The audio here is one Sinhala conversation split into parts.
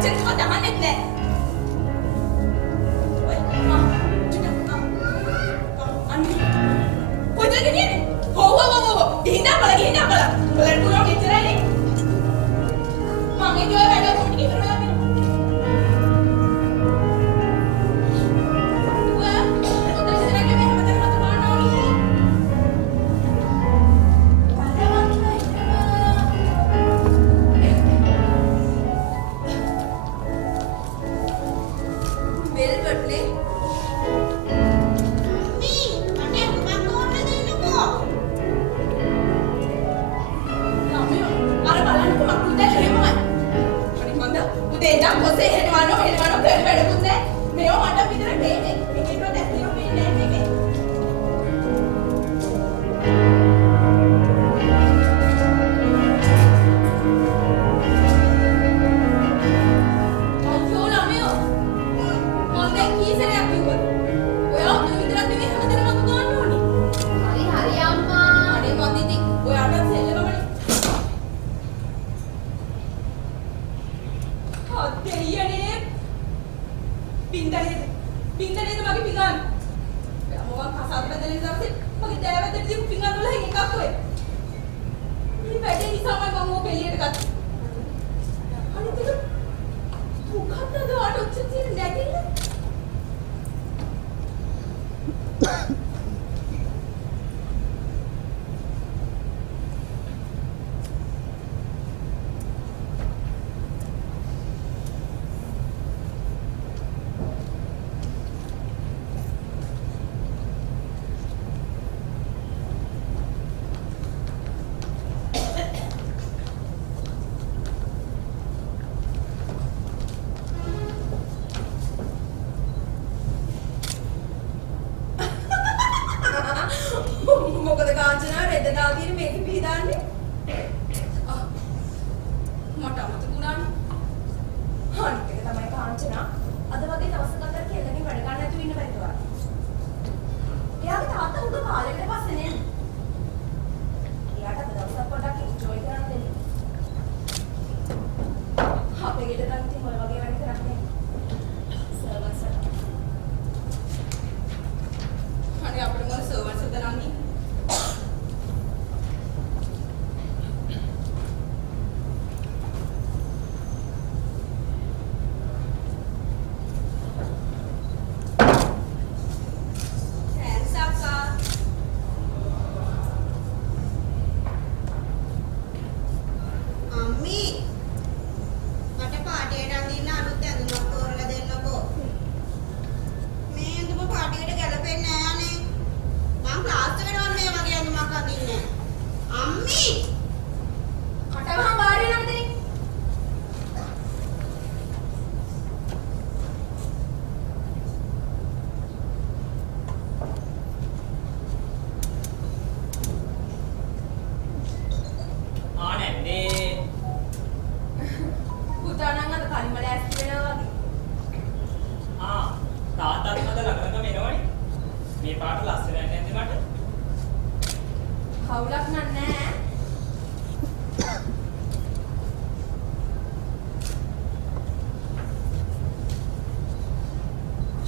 ඔච්චරකවත් අහන්නෙත් නෑ. ඔය අනේ කොහෙද ගෙනියන්නේ? හොව ගිහින් දාපලා. උඹලට පුළුවන් එච්චරයිනේ. මම ඒ වැඩ කොහොමද ඉවර වෙලා පින්දනේද මගේ පිඟාන. මොකක් කසාද බැදලා දවසේ මගේ දෑවැද්දට දීපු පිඟාන වල එකක් ඔය. මේ වැඩේ නිසාම මම ඕක එළියට ගත්තා. අනිත් එක මොකක්ද ඔයාට ඔච්චර තියෙන නැගිල්ල? මොකද කාංචනා රෙද්ද දාගෙන මේක පිහදාන්නේ? මට අමතක වුණානේ. අනිත් එක තමයි කාංචනා අද වගේ දවසක අතර කෙල්ලකින් වැඩ ගන්න නැතුව ඉන්න බැරිද ඔයාලා? එයාගේ තාත්තා උඩ කාලෙකට පස්සේ නේද? එයාට අද දවසක් පොඩ්ඩක් එන්ජොයි කරන්න දෙන්න. අපේ ගෙදර නම් ඉතින් ඔය වගේ වැඩ කරන්නේ. සර්වර්ස් එක. අනේ අපිට මොන සර්වර්ස් එකද නම් නේ? මේ පාට ලස්සනක් නැද්ද මට? කවුලක් නෑ.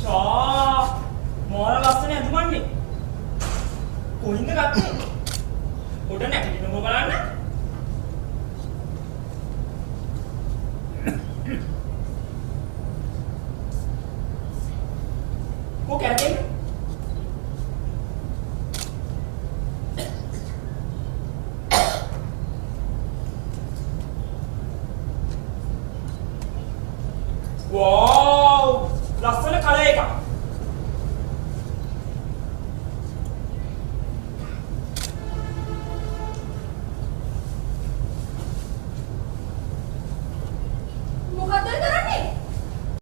චා මොන ලස්සන ඇඳුමන්නේ. කොහින්ද ගත්තේ? උඩ නැගිටිනව බලන්න. කොහේද? Wow! ලස්සන කලර් එකක්.